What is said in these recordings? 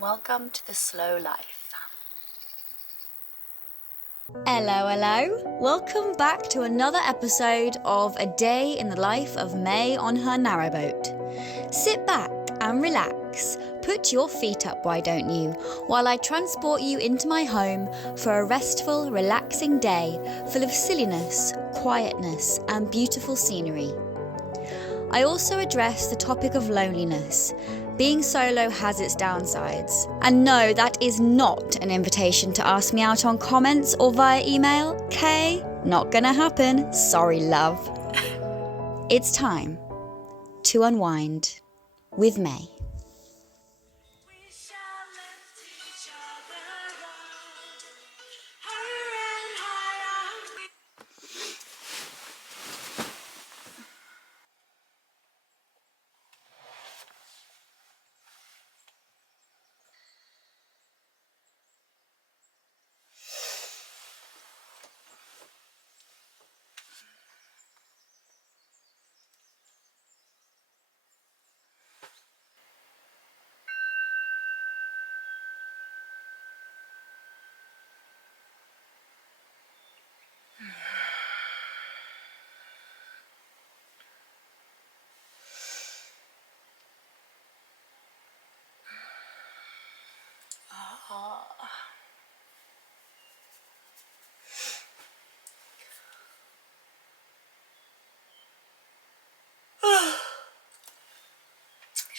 Welcome to the slow life. Hello, hello. Welcome back to another episode of A Day in the Life of May on her narrowboat. Sit back and relax. Put your feet up, why don't you, while I transport you into my home for a restful, relaxing day full of silliness, quietness, and beautiful scenery. I also address the topic of loneliness. Being solo has its downsides. And no, that is not an invitation to ask me out on comments or via email. Okay? Not gonna happen. Sorry, love. It's time to unwind with May.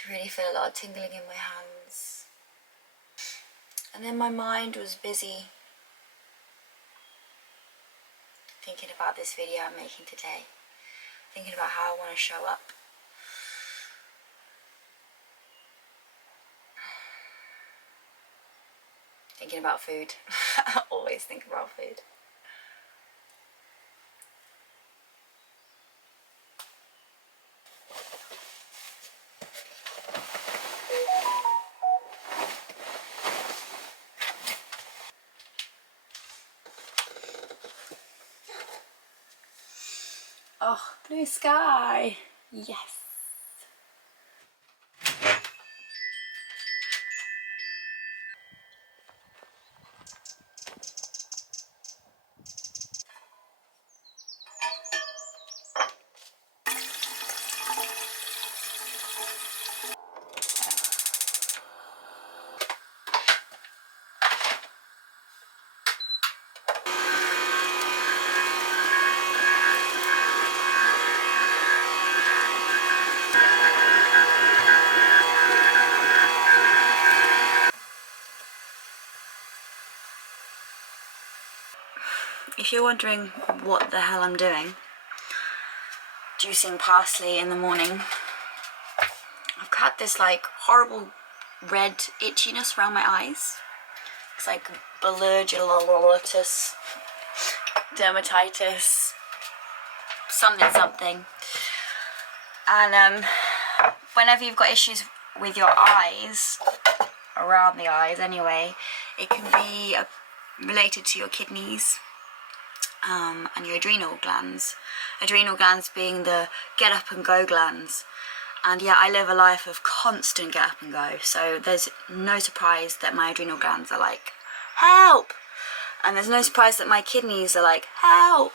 I really feel a lot of tingling in my hands. And then my mind was busy thinking about this video I'm making today. Thinking about how I want to show up. Thinking about food. I always think about food. Oh, blue sky. Yes. If you're wondering what the hell I'm doing, juicing parsley in the morning, I've got this like horrible red itchiness around my eyes. It's like allergitis, dermatitis, something. And whenever you've got issues with your eyes, around the eyes anyway, it can be related to your kidneys. And your adrenal glands. Adrenal glands being the get up and go glands. And yeah, I live a life of constant get up and go. So there's no surprise that my adrenal glands are like, help! And there's no surprise that my kidneys are like, help!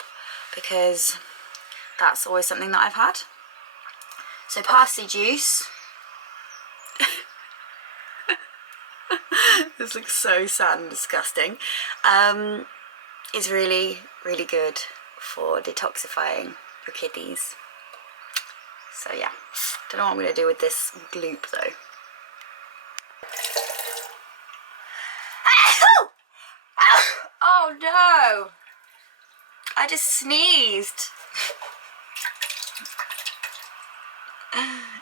Because that's always something that I've had. So parsley juice. This looks so sad and disgusting. Is really good for detoxifying your kidneys. So yeah, don't know what I'm going to do with this gloop though. Oh no! I just sneezed.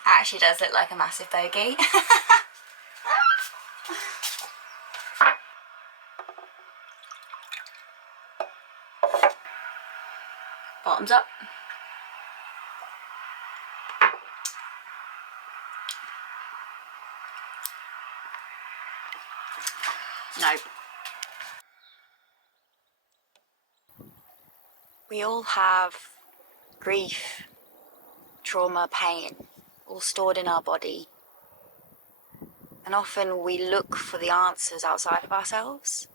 Actually does look like a massive bogey. Bottoms up. No. We all have grief, trauma, pain, all stored in our body. And often we look for the answers outside of ourselves,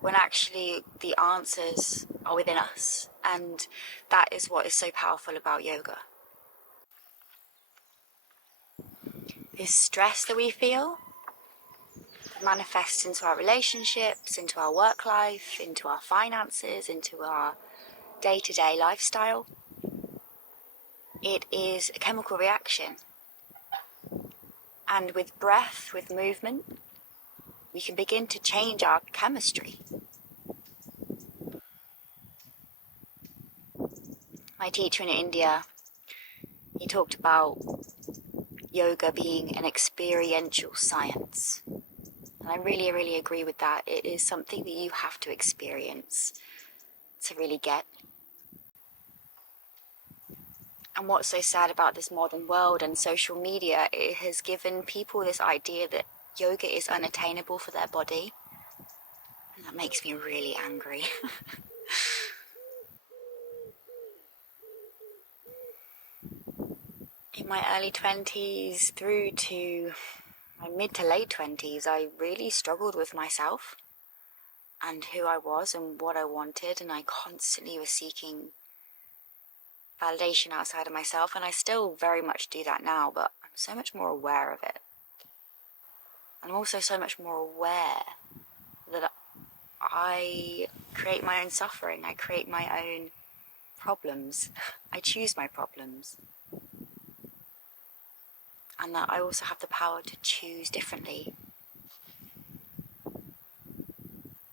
when actually the answers are within us. And that is what is so powerful about yoga. This stress that we feel manifests into our relationships, into our work life, into our finances, into our day-to-day lifestyle. It is a chemical reaction. And with breath, with movement, we can begin to change our chemistry. My teacher in India, he talked about yoga being an experiential science. And I really, really agree with that. It is something that you have to experience to really get. And what's so sad about this modern world and social media, it has given people this idea that yoga is unattainable for their body. And that makes me really angry. In my early 20s through to my mid to late 20s, I really struggled with myself and who I was and what I wanted, and I constantly was seeking validation outside of myself, and I still very much do that now, but I'm so much more aware of it. I'm also so much more aware that I create my own suffering, I create my own problems, I choose my problems. And that I also have the power to choose differently.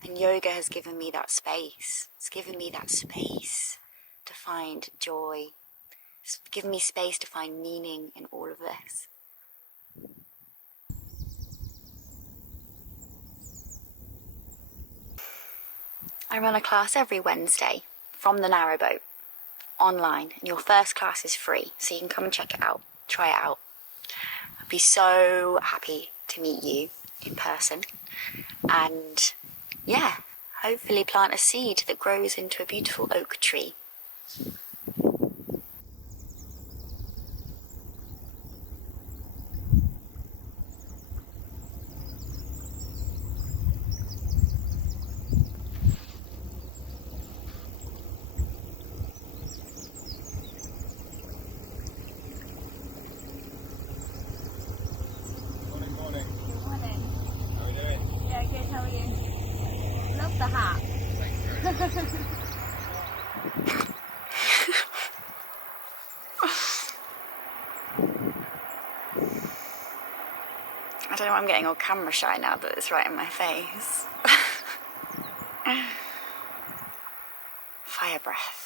And yoga has given me that space. It's given me that space to find joy. It's given me space to find meaning in all of this. I run a class every Wednesday from the NARROWBOAT online, and your first class is free, so you can come and check it out, try it out. I'd be so happy to meet you in person, and yeah, hopefully plant a seed that grows into a beautiful oak tree. The hat. I don't know why I'm getting all camera shy now that it's right in my face. Fire breath.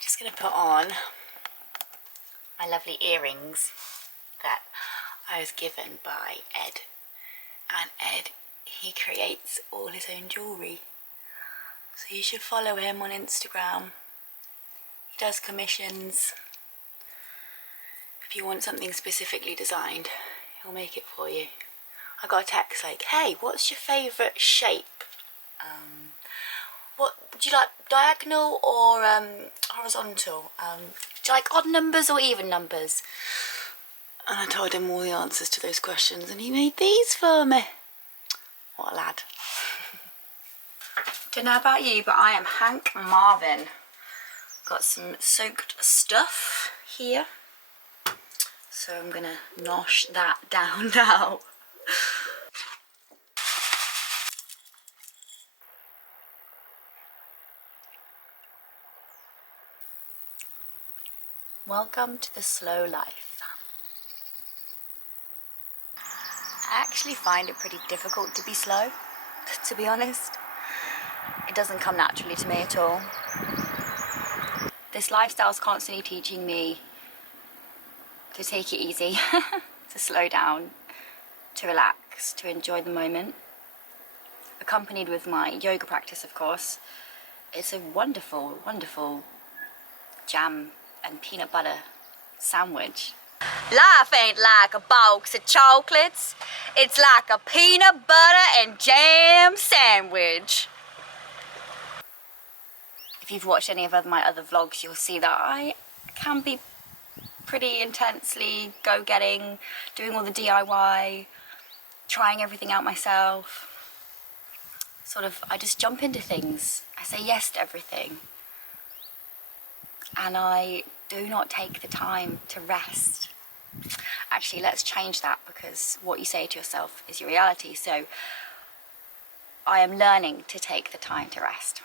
Just going to put on my lovely earrings that I was given by Ed. And Ed, he creates all his own jewellery. So you should follow him on Instagram. He does commissions. If you want something specifically designed, he'll make it for you. I got a text like, hey, what's your favourite shape? What do you like, diagonal or horizontal? Do you like odd numbers or even numbers? And I told him all the answers to those questions, and he made these for me. What a lad. Don't know about you, but I am Hank Marvin. Got some soaked stuff here, so I'm gonna nosh that down now. Welcome to the slow life. I actually find it pretty difficult to be slow, to be honest. It doesn't come naturally to me at all. This lifestyle is constantly teaching me to take it easy, to slow down, to relax, to enjoy the moment. accompanied with my yoga practice, of course. It's a wonderful, wonderful jam and peanut butter sandwich. Life ain't like a box of chocolates. It's like a peanut butter and jam sandwich. If you've watched any of my other vlogs, you'll see that I can be pretty intensely go-getting, doing all the DIY, trying everything out myself. Sort of, I just jump into things. I say yes to everything. And I do not take the time to rest. Actually, let's change that, because what you say to yourself is your reality. So I am learning to take the time to rest.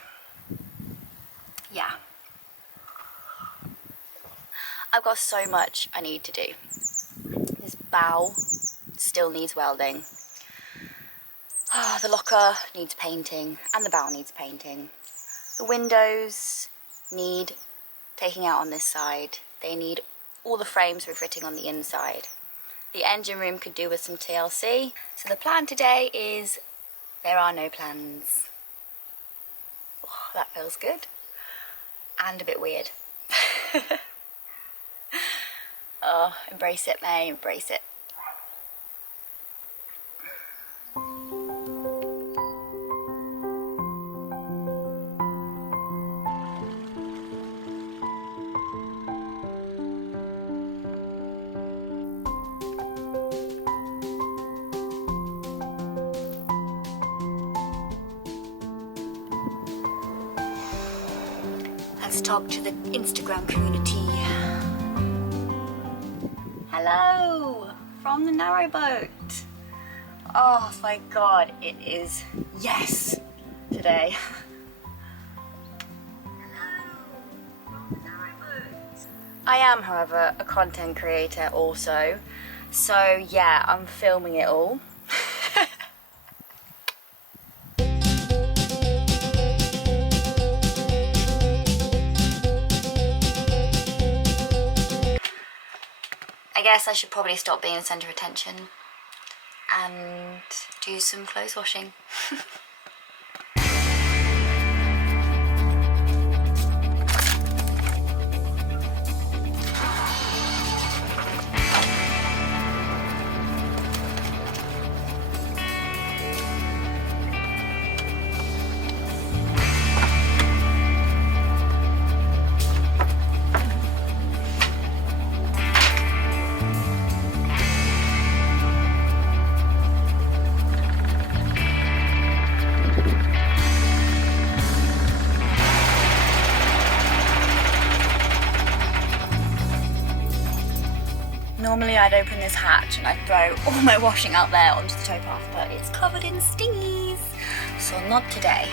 Yeah. I've got so much I need to do. This bow still needs welding. The locker needs painting, and the bow needs painting. The windows need taking out on this side. They need all the frames refitting on the inside. The engine room could do with some TLC. So the plan today is there are no plans. Oh, that feels good. And a bit weird. Oh, embrace it, May, embrace it. Let's talk to the Instagram community. Hello from the narrowboat. Oh my god, it is yes today. I am, however, a content creator also, so yeah, I'm filming it all. I guess I should probably stop being the centre of attention and do some clothes washing. Normally I'd open this hatch and I'd throw all my washing out there onto the towpath, but it's covered in stingies, so not today.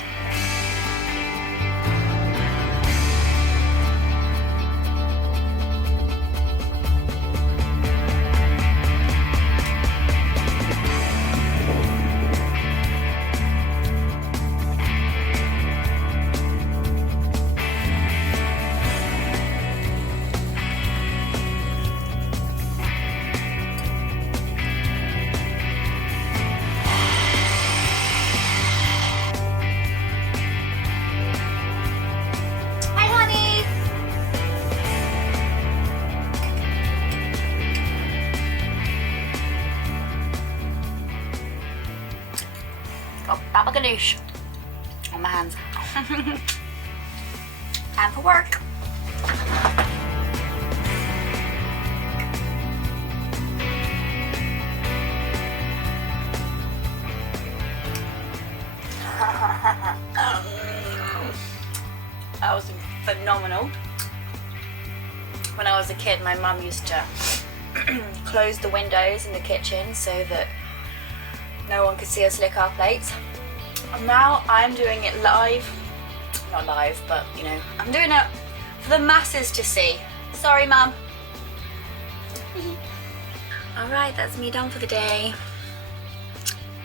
Got baba ganoush on my hands. Time for work. That was phenomenal. When I was a kid, my mum used to close the windows in the kitchen so that no one could see us lick our plates. And now I'm doing it live. Not live, but you know, I'm doing it for the masses to see. Sorry, Mum. Alright, that's me done for the day.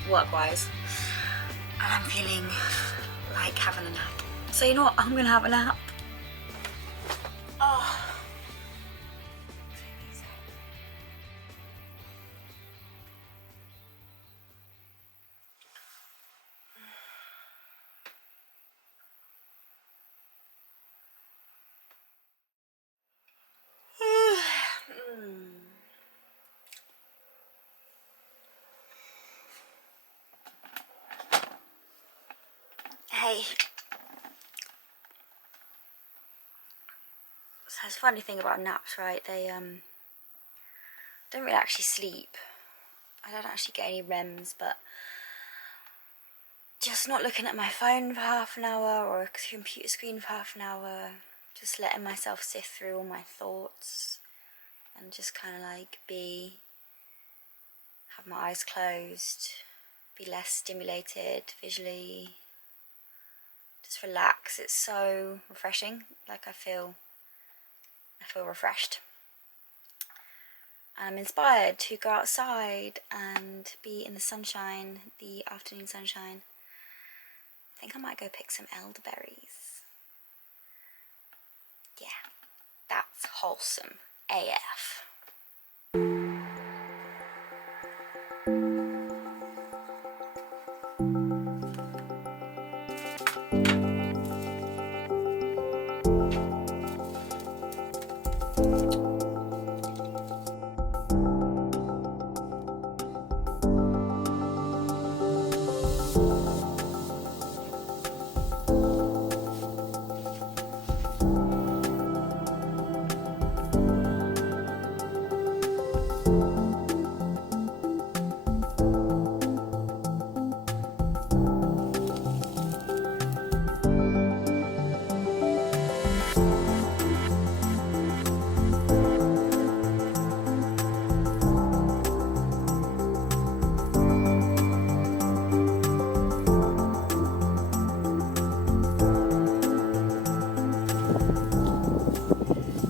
Work-wise. And I'm feeling like having a nap. So you know what? I'm gonna have a nap. Oh. day. So it's a funny thing about naps, right? They don't really actually sleep. I don't actually get any REMs, but just not looking at my phone for half an hour or a computer screen for half an hour, just letting myself sift through all my thoughts and just kind of like have my eyes closed, be less stimulated visually, just relax. It's so refreshing. Like I feel refreshed. I'm inspired to go outside and be in the sunshine, the afternoon sunshine. I think I might go pick some elderberries. Yeah, that's wholesome AF.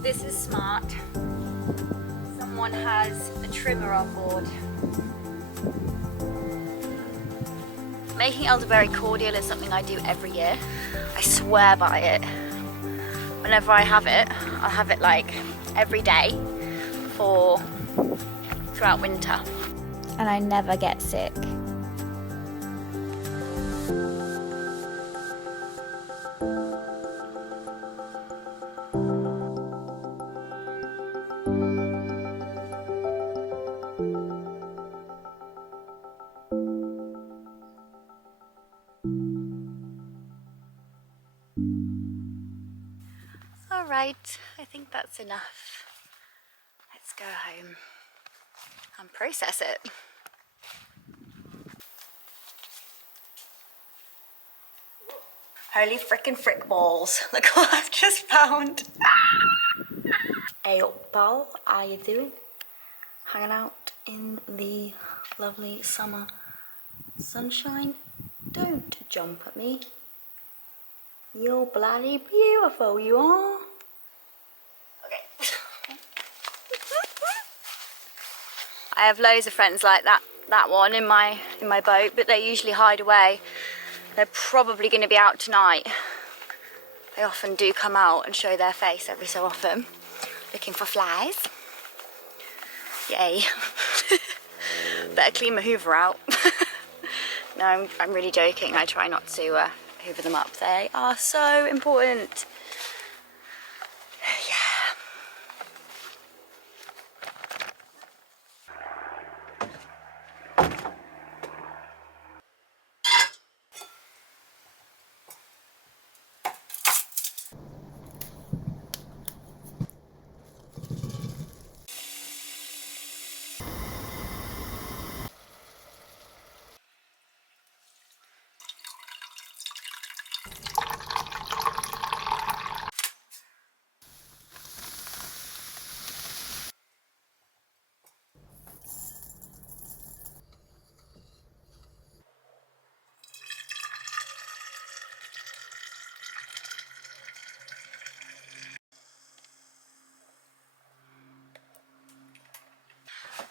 This is smart. Someone has a trimmer on board. Making elderberry cordial is something I do every year. I swear by it. Whenever I have it, I'll have it like every day throughout winter. And I never get sick. Alright, I think that's enough. Let's go home and process it. Holy frickin' frick balls. Look what I've just found. Hey up, pal, how you doing? Hanging out in the lovely summer sunshine. Don't jump at me. You're bloody beautiful, you are. Okay. I have loads of friends like that one in my boat, but they usually hide away. They're probably going to be out tonight. They often do come out and show their face every so often, looking for flies. Yay. Better clean my hoover out. No, I'm really joking. I try not to hoover them up. They are so important. Yeah.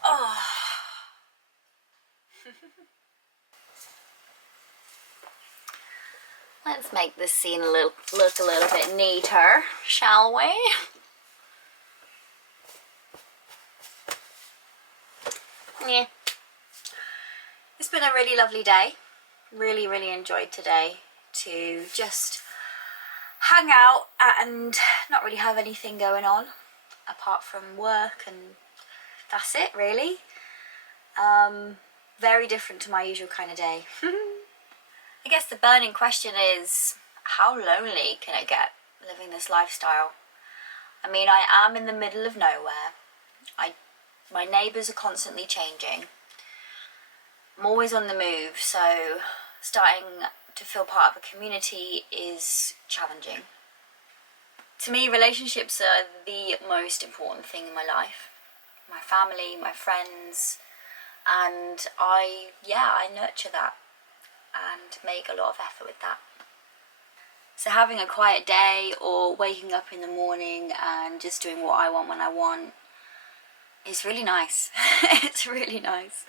Oh. Let's make this scene look a little bit neater, shall we? Yeah. It's been a really lovely day. Really, really enjoyed today to just hang out and not really have anything going on apart from work, and that's it really. Very different to my usual kind of day. I guess the burning question is, how lonely can it get living this lifestyle? I mean, I am in the middle of nowhere. My neighbours are constantly changing. I'm always on the move, so starting to feel part of a community is challenging. To me, relationships are the most important thing in my life. My family, my friends, and I nurture that and make a lot of effort with that. So having a quiet day or waking up in the morning and just doing what I want when I want is really nice. It's really nice.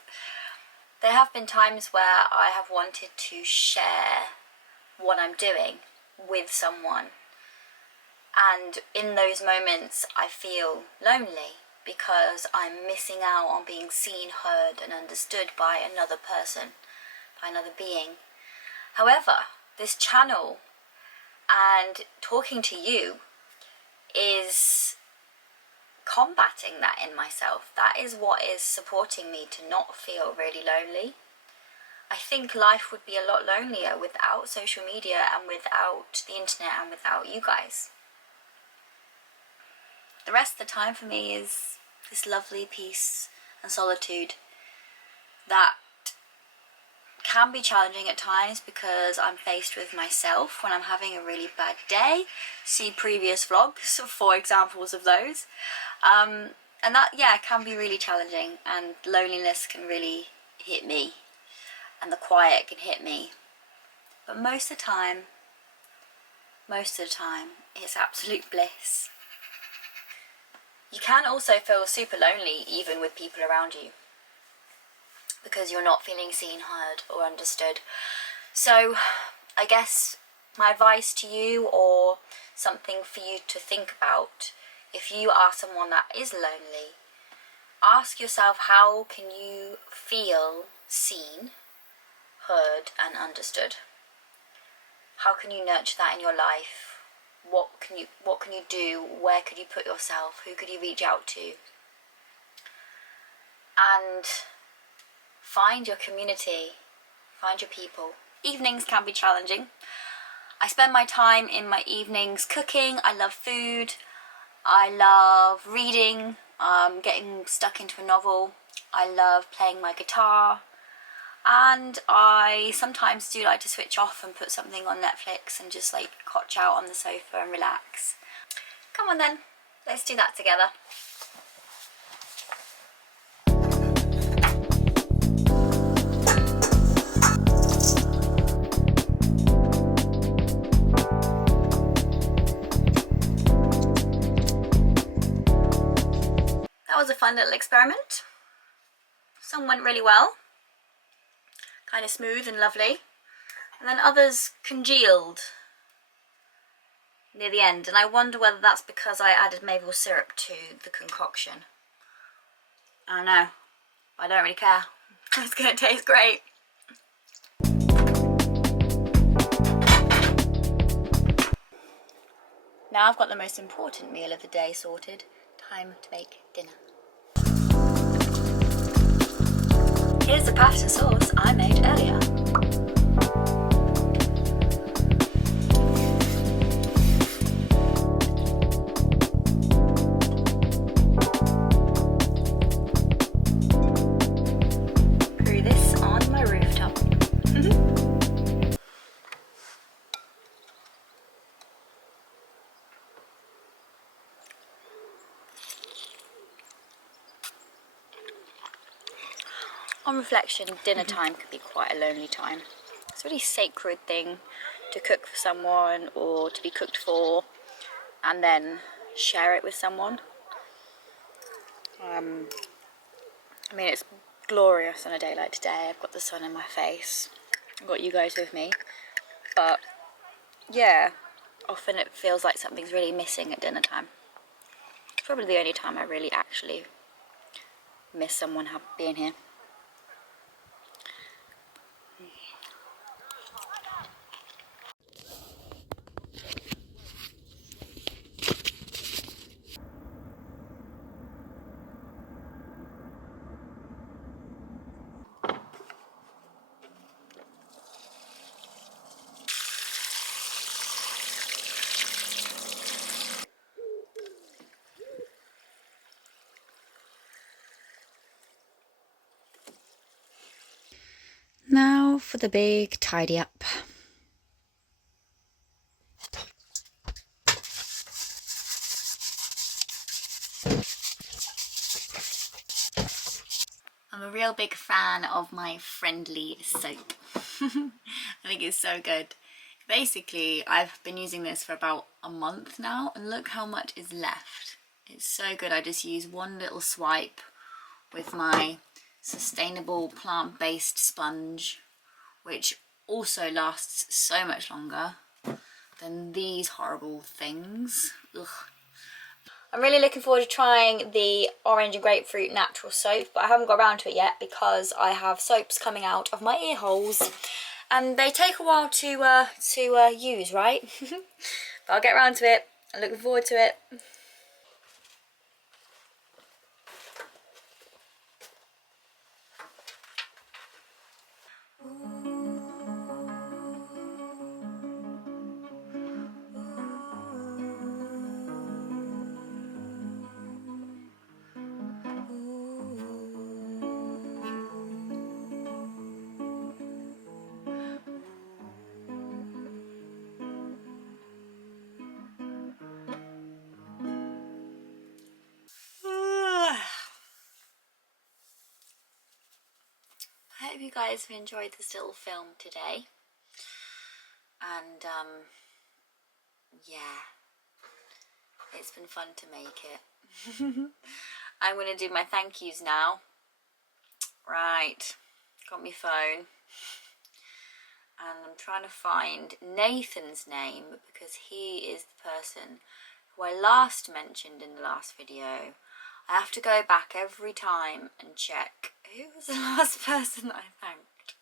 There have been times where I have wanted to share what I'm doing with someone, and in those moments I feel lonely because I'm missing out on being seen, heard and understood by another person, by another being. However, this channel and talking to you is combating that in myself. That is what is supporting me to not feel really lonely. I think life would be a lot lonelier without social media and without the internet and without you guys. The rest of the time for me is this lovely peace and solitude that can be challenging at times because I'm faced with myself when I'm having a really bad day. See previous vlogs for examples of those. And that, can be really challenging, and loneliness can really hit me and the quiet can hit me. But most of the time, it's absolute bliss. You can also feel super lonely even with people around you, because you're not feeling seen, heard or understood. So I guess my advice to you, or something for you to think about, if you are someone that is lonely, ask yourself, how can you feel seen, heard and understood? How can you nurture that in your life? What can you do? Where could you put yourself? Who could you reach out to? And find your community, find your people. Evenings can be challenging. I spend my time in my evenings cooking. I love food. I love reading, getting stuck into a novel. I love playing my guitar. And I sometimes do like to switch off and put something on Netflix and just like couch out on the sofa and relax. Come on then, let's do that together. That was a fun little experiment. Some went really well, kind of smooth and lovely, and then others congealed near the end, and I wonder whether that's because I added maple syrup to the concoction. I don't know. I don't really care. It's gonna taste great. Now I've got the most important meal of the day sorted. Time to make dinner. Here's the pasta sauce I made earlier. Brew this on my rooftop. On reflection, dinner time can be quite a lonely time. It's a really sacred thing to cook for someone or to be cooked for and then share it with someone. I mean, it's glorious on a day like today. I've got the sun in my face. I've got you guys with me. But yeah, often it feels like something's really missing at dinner time. It's probably the only time I really actually miss someone being here. for the big tidy up. I'm a real big fan of my Friendly soap. I think it's so good. Basically, I've been using this for about a month now, and look how much is left. It's so good. I just use one little swipe with my sustainable plant-based sponge, which also lasts so much longer than these horrible things. Ugh. I'm really looking forward to trying the orange and grapefruit natural soap, but I haven't got around to it yet because I have soaps coming out of my ear holes and they take a while to use, right? But I'll get around to it. I'm looking forward to it. I hope you guys have enjoyed this little film today, and yeah, it's been fun to make it. I'm going to do my thank yous now. Right, got my phone and I'm trying to find Nathan's name because he is the person who I last mentioned in the last video. I have to go back every time and check who was the last person that I thanked.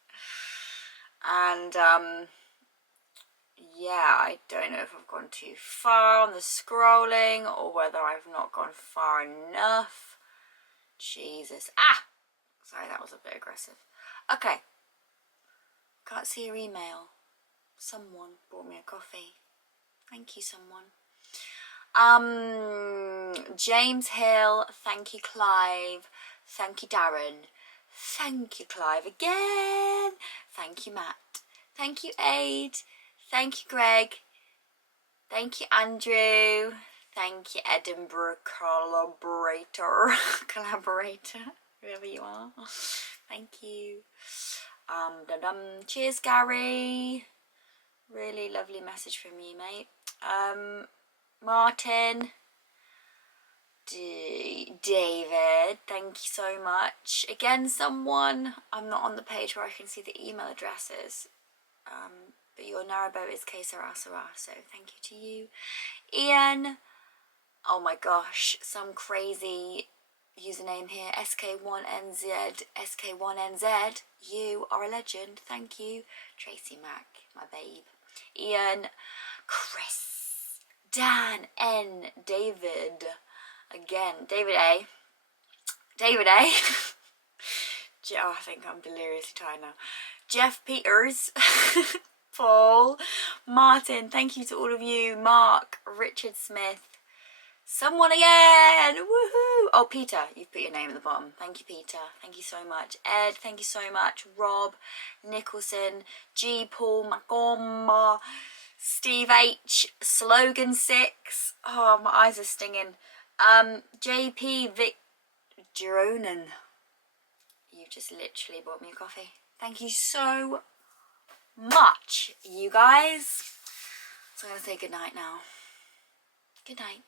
And yeah, I don't know if I've gone too far on the scrolling or whether I've not gone far enough. Jesus. Ah! Sorry, that was a bit aggressive. Okay. Can't see your email. Someone brought me a coffee. Thank you, someone. James Hill, thank you, Clive. Thank you, Darren. Thank you, Clive, again. Thank you, Matt. Thank you, Aid. Thank you, Greg. Thank you, Andrew. Thank you, Edinburgh collaborator. Whoever you are. Thank you. Cheers, Gary. Really lovely message from you, mate. Martin. David, thank you so much. Again, someone, I'm not on the page where I can see the email addresses, but your narrowboat is K Sarah, so thank you to you. Ian, oh my gosh, some crazy username here, SK1NZ, SK1NZ, you are a legend, thank you. Tracy Mac, my babe. Ian, Chris, Dan N, David, again, David A. Oh, I think I'm deliriously tired now. Jeff Peters, Paul, Martin, thank you to all of you. Mark, Richard Smith, someone again, woohoo! Oh, Peter, you've put your name at the bottom. Thank you, Peter. Thank you so much. Ed, thank you so much. Rob, Nicholson, G. Paul, Magoma, Steve H, Slogan 6. Oh, my eyes are stinging. JP Vic Jeronen. You just literally bought me a coffee. Thank you so much, you guys. So I'm going to say goodnight now. Good night.